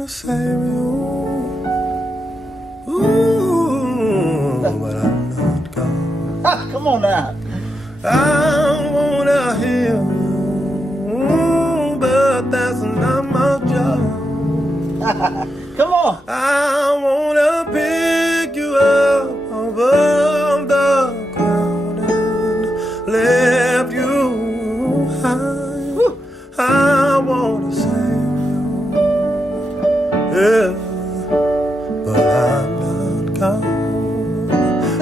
wanna save you, ooh, but I'm not gone. Come on now. I wanna heal you, but that's not my job. Come on. I wanna pick you up above the ground and lift you high. Woo. I wanna save you, yeah, but I'm not gone.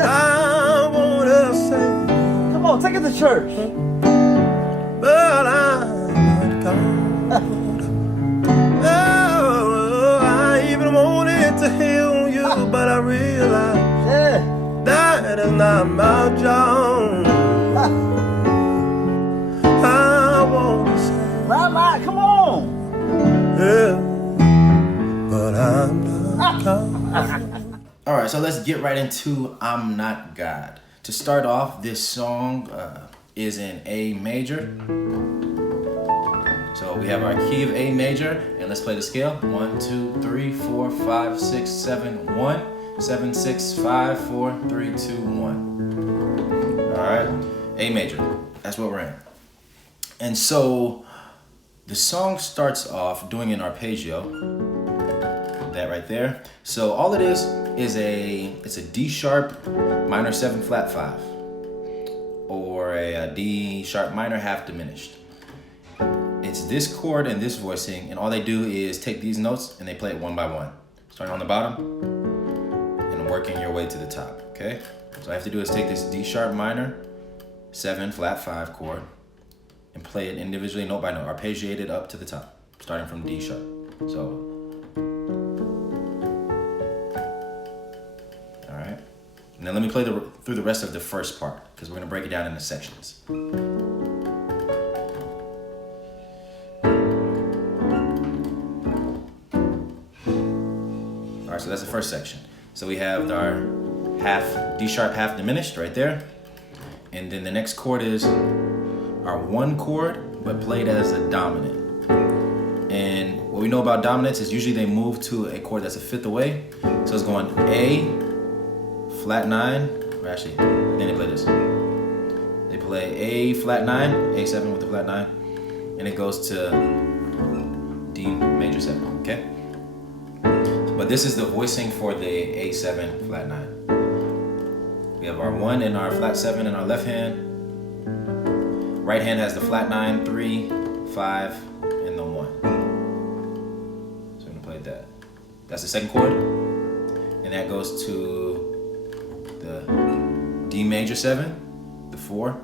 I wanna save you, Come on, take it to church. but I'm not gone. Oh, I even wanted to heal you, but I realized Yeah. that is not my job. I wanna say, My, come on. yeah, but I'm not God. All right, so let's get right into I'm Not God. To start off, this song is in A major. So we have our key of A major, and let's play the scale. 1, 2, 3, 4, 5, 6, 7, 1, 7, 6, 5, 4, 3, 2, 1. All right, A major. That's what we're in. And so the song starts off doing an arpeggio. That right there. So all it is it's a D sharp minor 7 flat 5, or a D sharp minor half diminished. It's this chord and this voicing, and all they do is take these notes and they play it one by one, starting on the bottom and working your way to the top. Okay, so all I have to do is take this D sharp minor 7 flat 5 chord and play it individually, note by note, arpeggiate it up to the top, starting from D sharp. So and then let me play through the rest of the first part, because we're going to break it down into sections. All right, so that's the first section. So we have our half D sharp half diminished right there. And then the next chord is our 1 chord, but played as a dominant. And what we know about dominants is usually they move to a chord that's a 5th away. So it's going A, flat 9, or actually, then they play this. They play A flat 9, A7 with the flat 9, and it goes to D major 7, okay? But this is the voicing for the A7 flat 9. We have our 1 and our flat 7 in our left hand. Right hand has the flat 9, 3, 5, and the 1. So we're gonna play that. That's the second chord, and that goes to the D major 7, the 4,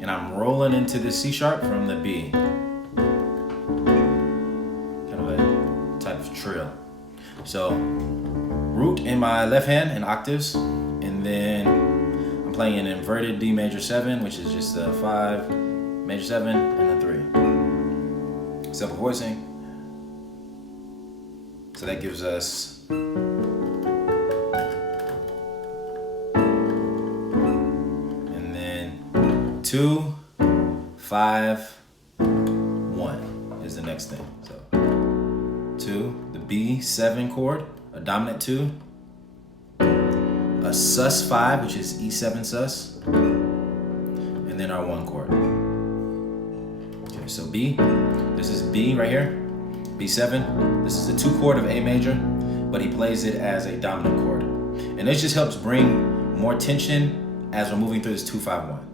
and I'm rolling into the C sharp from the B, kind of a type of trill. So root in my left hand in octaves, and then I'm playing an inverted D major 7, which is just the 5 major 7 and the 3. Simple voicing. So that gives us 2, 5, 1 is the next thing. So 2, the B7 chord, a dominant 2, a sus 5, which is E7 sus, and then our 1 chord. Okay, so B, this is B right here, B7. This is a 2 chord of A major, but he plays it as a dominant chord. And this just helps bring more tension as we're moving through this 2-5-1.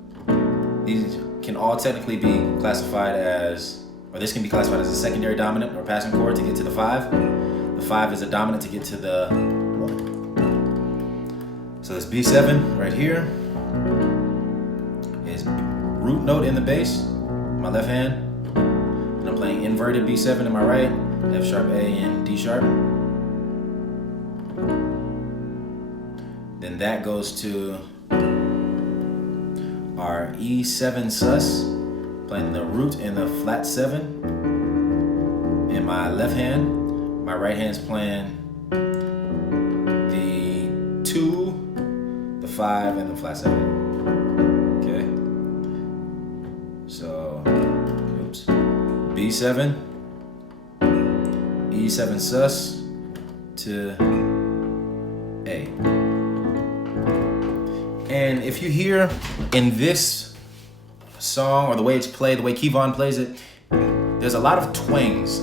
These can all technically be classified as, or this can be classified as a secondary dominant or passing chord to get to the 5. The 5 is a dominant to get to the 1. So this B7 right here is root note in the bass, my left hand, and I'm playing inverted B7 in my right, F sharp A and D sharp. Then that goes to our E7 sus, playing the root in the flat 7 in my left hand. My right hand's playing the 2, the 5, and the flat 7. Okay. So, oops. B7, E7 sus to A. And if you hear in this song, or the way it's played, the way Kevon plays it, there's a lot of twangs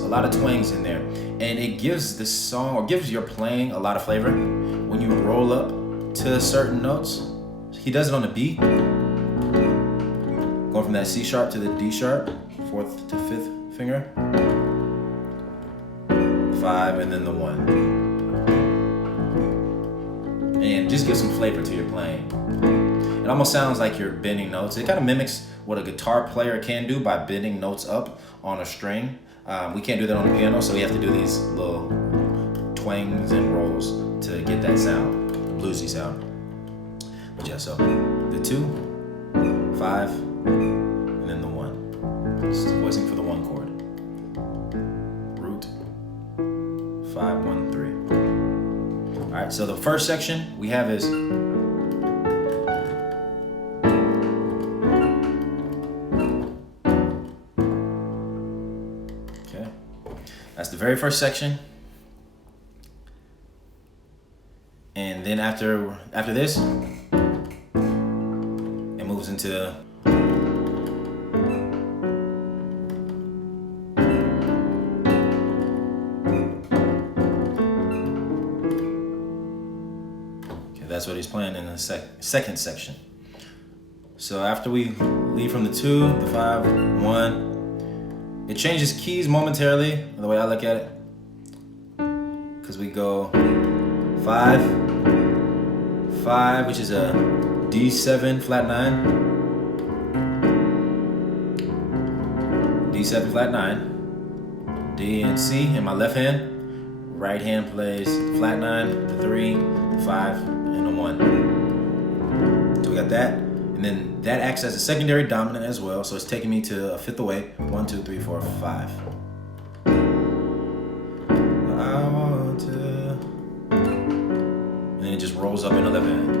in there. And it gives this song, or gives your playing, a lot of flavor. When you roll up to certain notes, he does it on the B, going from that C sharp to the D sharp, 4th to 5th finger, 5, and then the 1. And just gives some flavor to your playing. It almost sounds like you're bending notes. It kind of mimics what a guitar player can do by bending notes up on a string. We can't do that on the piano, so we have to do these little twangs and rolls to get that sound, bluesy sound. But yeah, so the 2, 5, and then the 1. This is voicing for the 1 chord. Root, 5, 1, 3. All right, so the first section we have is that's the very first section. And then after this, it moves into that's what he's playing in the second section. So after we leave from the 2, the 5, 1, it changes keys momentarily, the way I look at it. Because we go 5, 5, which is a D7 flat 9, D7 flat 9, D and C in my left hand. Right hand plays flat 9, the 3, the 5, and the 1. So we got that. And then that acts as a secondary dominant as well. So it's taking me to a 5th away. 1, 2, 3, 4, 5. I want to. And then it just rolls up in the left hand.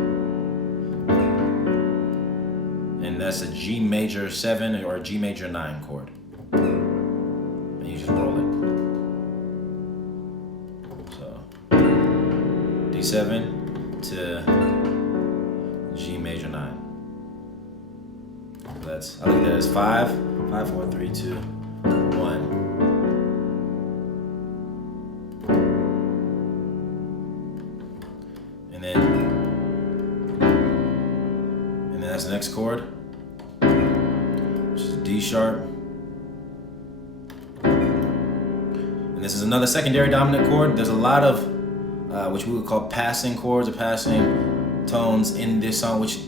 And that's a G major 7 or a G major 9 chord. And you just roll it. So D7 to G major 9. So that's, I look at that as 5, 5, 4, 3, 2, 1. And then that's the next chord, which is D sharp. And this is another secondary dominant chord. There's a lot of which we would call passing chords or passing tones in this song, which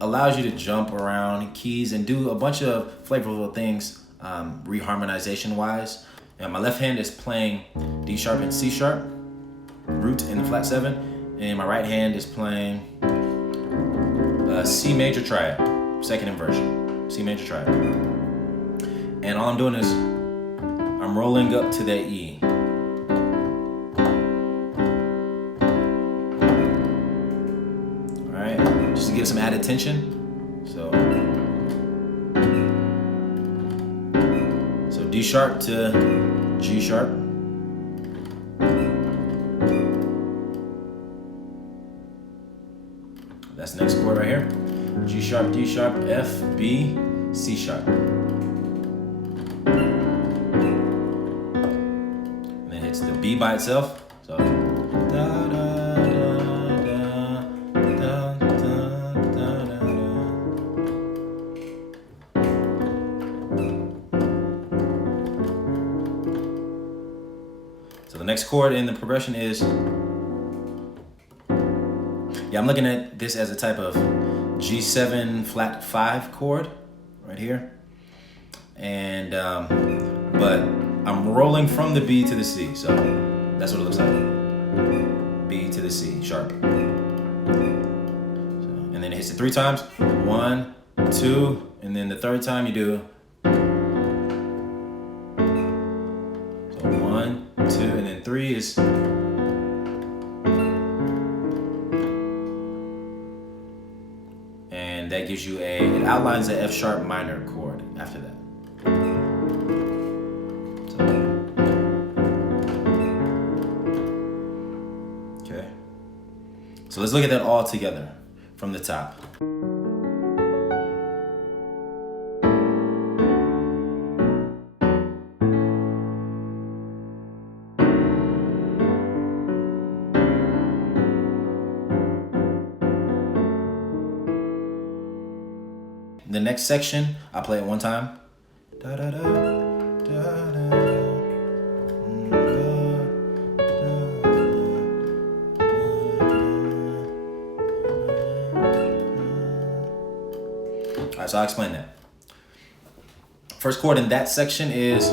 allows you to jump around keys and do a bunch of flavorful things reharmonization wise. And my left hand is playing D sharp and C sharp, root in the flat 7, and my right hand is playing C major triad, second inversion, C major triad. And all I'm doing is I'm rolling up to that E. All right, just to give some added tension. So D sharp to G sharp. That's the next chord right here. G sharp, D sharp, F, B, C sharp. And then hits the B by itself. So da, da, da, da, da, da, da, da. So the next chord in the progression is, yeah, I'm looking at this as a type of G7 flat 5 chord right here. And, but I'm rolling from the B to the C. So that's what it looks like. B to the C sharp. So, and then it hits it 3 times. 1, 2, and then the 3rd time you do. So 1, 2, and then 3 is. That gives you it outlines the F sharp minor chord after that. So, So let's look at that all together from the top. The next section, I'll play it one time. Da, da, da, da, da, Alright, so I'll explain that. First chord in that section is,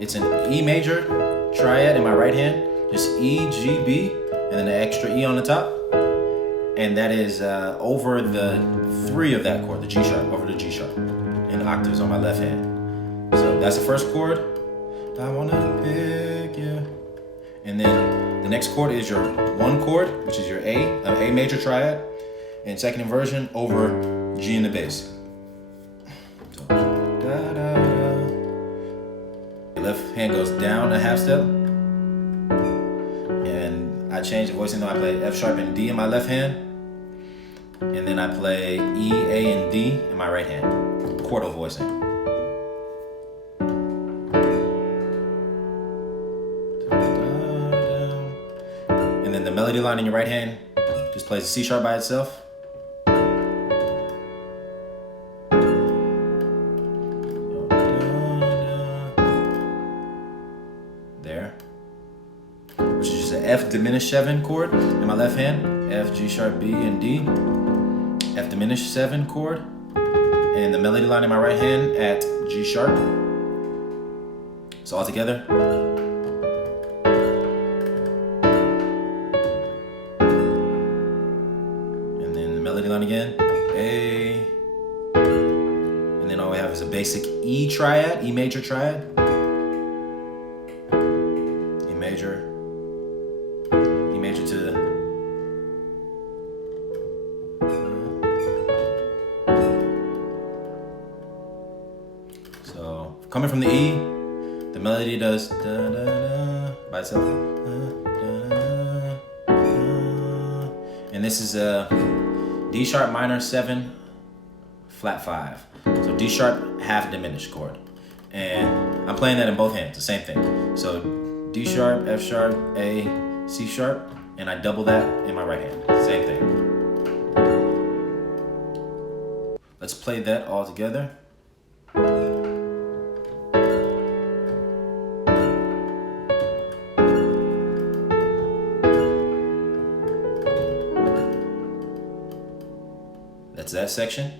it's an E major triad in my right hand, just E, G, B, and then an extra E on the top. And that is over the 3 of that chord, the G sharp, over the G sharp, in octaves on my left hand. So that's the first chord. I wanna pick you. And then the next chord is your 1 chord, which is your A major triad, and second inversion over G in the bass. So, da, da, da. The left hand goes down a half step. And I change the voicing, though I play F sharp and D in my left hand. And then I play E, A, and D in my right hand. Chordal voicing. And then the melody line in your right hand just plays a C sharp by itself. There. Which is just an F diminished 7 chord in my left hand. F, G sharp, B, and D. F diminished 7 chord, and the melody line in my right hand at G sharp. So all together. And then the melody line again, A. And then all we have is a basic E triad, E major triad. E major to the coming from the E, the melody does da, da, da, by itself. Da, da, da. And this is a D sharp minor 7, flat 5. So D sharp half diminished chord. And I'm playing that in both hands, the same thing. So D sharp, F sharp, A, C sharp, and I double that in my right hand. Same thing. Let's play that all together. That's that section.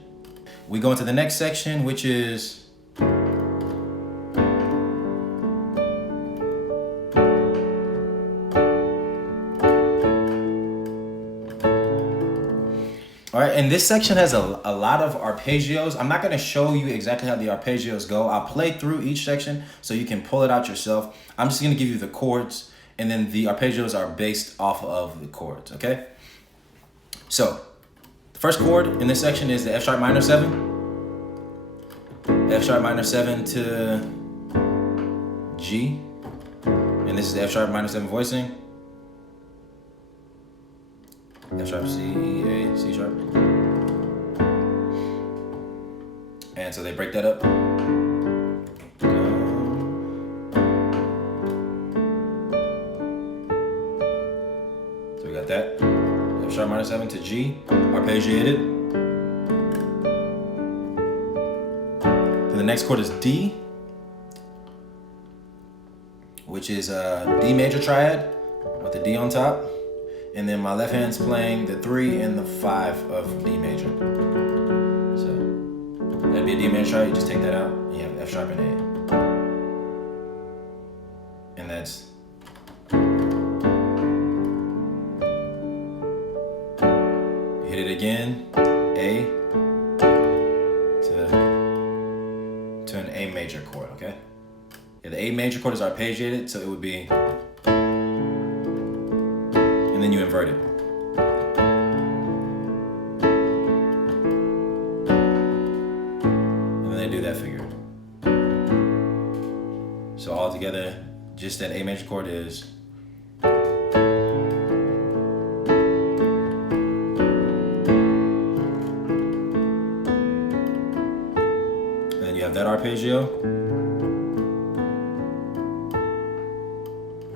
We go into the next section, which is all right, and this section has a lot of arpeggios. I'm not gonna show you exactly how the arpeggios go. I'll play through each section so you can pull it out yourself. I'm just gonna give you the chords, and then the arpeggios are based off of the chords, okay? So, the first chord in this section is the F sharp minor 7. F sharp minor 7 to G. And this is the F sharp minor 7 voicing. F sharp, C, E, A, C sharp. And so they break that up. So we got that. F sharp minor 7 to G, arpeggiated. Then the next chord is D, which is a D major triad with the D on top. And then my left hand's playing the 3 and the 5 of D major. So that'd be a D major triad, you just take that out, and you have F sharp and A. And that's hit it again, A to an A major chord, okay? Yeah, the A major chord is arpeggiated, so it would be, and then you invert it. And then they do that figure. So all together, just that A major chord is. arpeggio.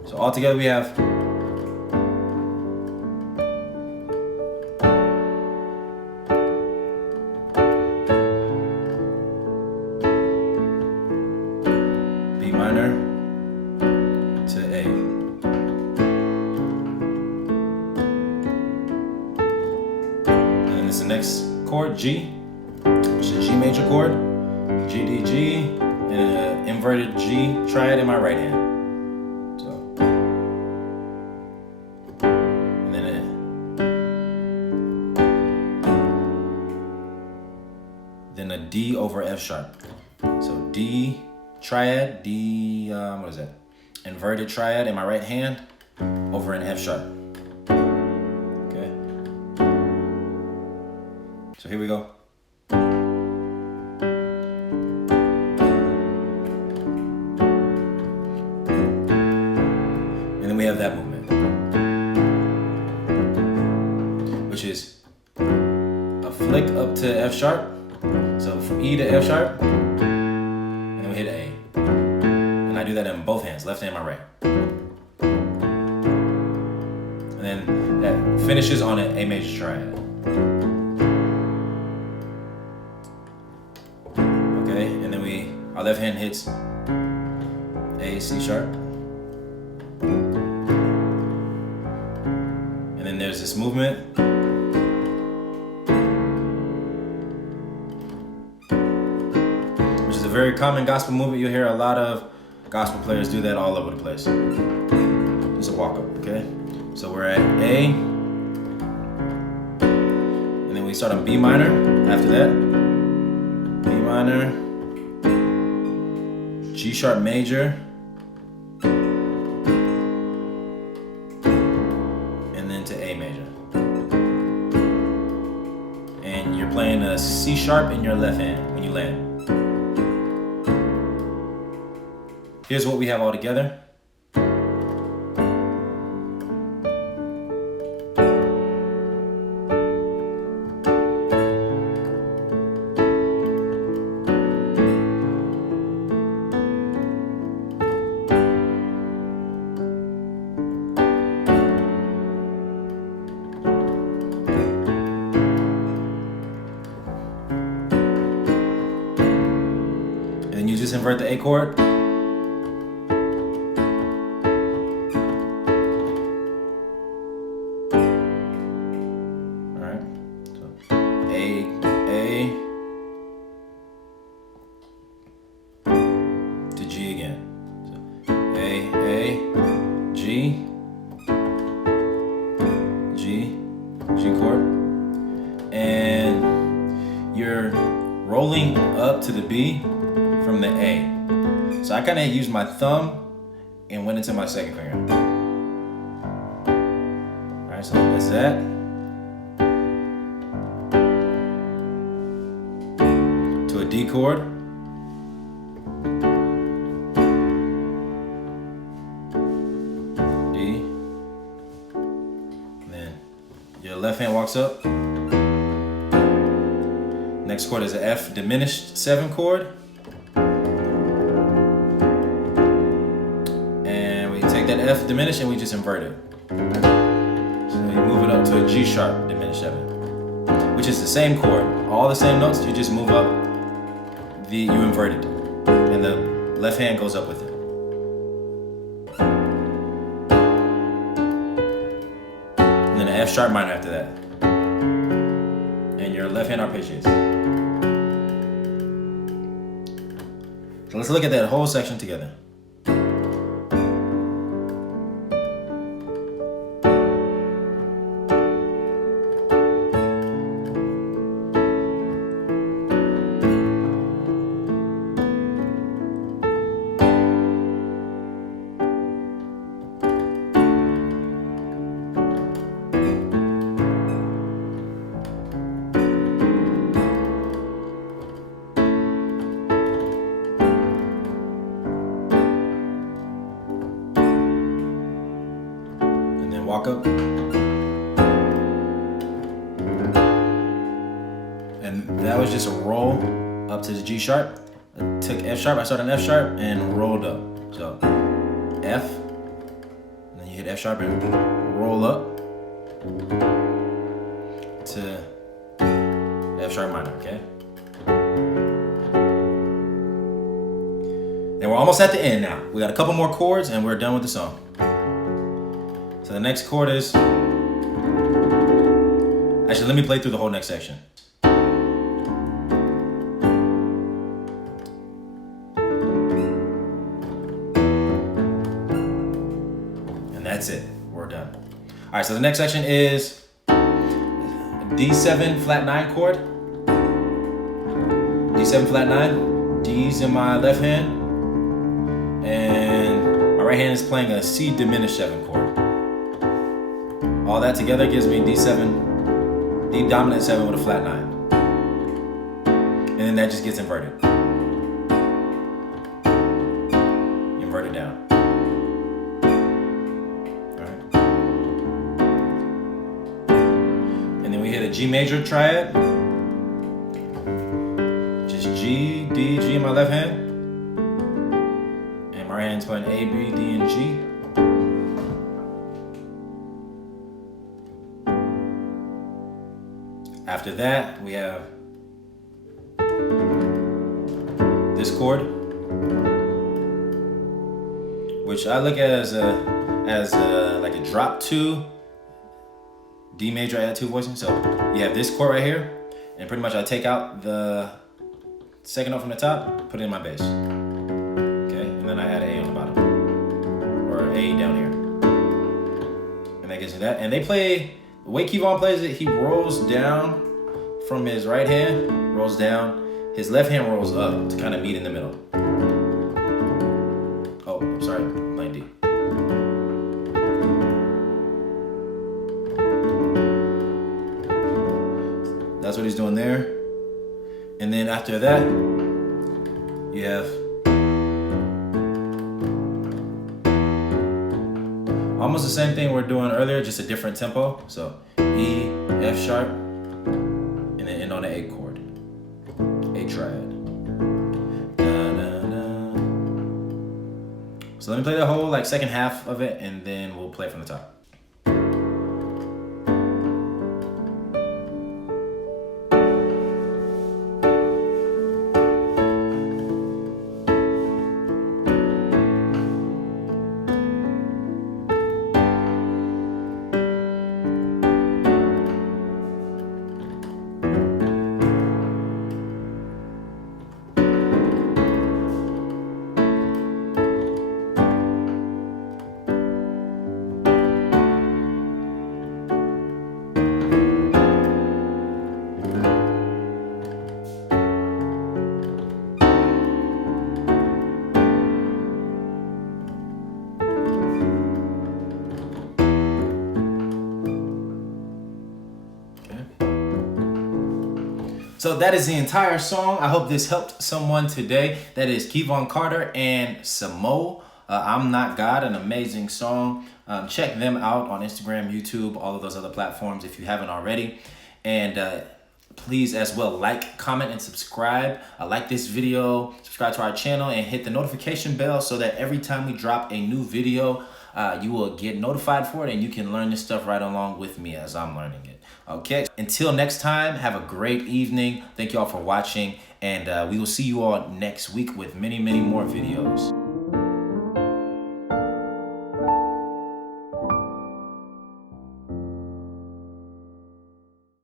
So all together we have B minor to A. And then this is the next chord, G, which is a G major chord, G, D, G, and an inverted G triad in my right hand. So, and then a D over F sharp. So D triad, D, what is that? Inverted triad in my right hand over an F sharp. Okay. So here we go. And then we have that movement, which is a flick up to F sharp. So from E to F sharp, and then we hit A. And I do that in both hands, left and my right. And then that finishes on an A major triad. Okay, and then our left hand hits A, C sharp. And then there's this movement. Which is a very common gospel movement. You'll hear a lot of gospel players do that all over the place. It's a walk up, okay? So we're at A. And then we start on B minor after that. B minor. G sharp major. And then to A major. And you're playing a C sharp in your left hand when you land. Here's what we have all together. And then you just invert the A chord. G chord, and you're rolling up to the B from the A. So I kind of used my thumb and went into my second finger. All right, so that's that. To a D chord. Left hand walks up. Next chord is an F diminished 7 chord. And we take that F diminished and we just invert it. So we move it up to a G sharp diminished 7, which is the same chord. All the same notes, you just move up, you invert it. And the left hand goes up with it. F sharp minor after that. And your left hand arpeggios. So let's look at that whole section together. Walk up. And that was just a roll up to the G sharp. I took F sharp, I started on F sharp and rolled up. So F, and then you hit F sharp and roll up to F sharp minor, okay? And we're almost at the end now. We got a couple more chords and we're done with the song. So the next chord is, actually let me play through the whole next section. And that's it, we're done. All right, so the next section is D7 flat 9 chord. D7 flat 9, D's in my left hand. And my right hand is playing a C diminished 7 chord. All that together gives me D7, D dominant 7 with a flat 9. And then that just gets inverted. Inverted down. Alright. And then we hit a G major triad. Just G, D, G in my left hand. Our hand's playing A, B, D, and G. After that, we have this chord, which I look at as like a drop 2, D major, add 2 voicings. So you have this chord right here, and pretty much I take out the second note from the top, put it in my bass. And then I add A on the bottom, or A down here, and that gives me that. And they play, the way Kevon plays it, he rolls down from his right hand, rolls down, his left hand rolls up to kind of meet in the middle. Oh, I'm sorry, playing D. That's what he's doing there. And then after that, you have almost the same thing we're doing earlier, just a different tempo. So E, F sharp, and then end on the A chord. A triad. Da, da, da. So let me play the whole like second half of it and then we'll play from the top. So that is the entire song. I hope this helped someone today. That is Kevon Carter and Samoht. I'm Not God, an amazing song. Check them out on Instagram, YouTube, all of those other platforms if you haven't already. And please as well like, comment, and subscribe. Like this video, subscribe to our channel, and hit the notification bell so that every time we drop a new video, you will get notified for it and you can learn this stuff right along with me as I'm learning it. Okay, until next time, have a great evening. Thank you all for watching, and we will see you all next week with many, many more videos.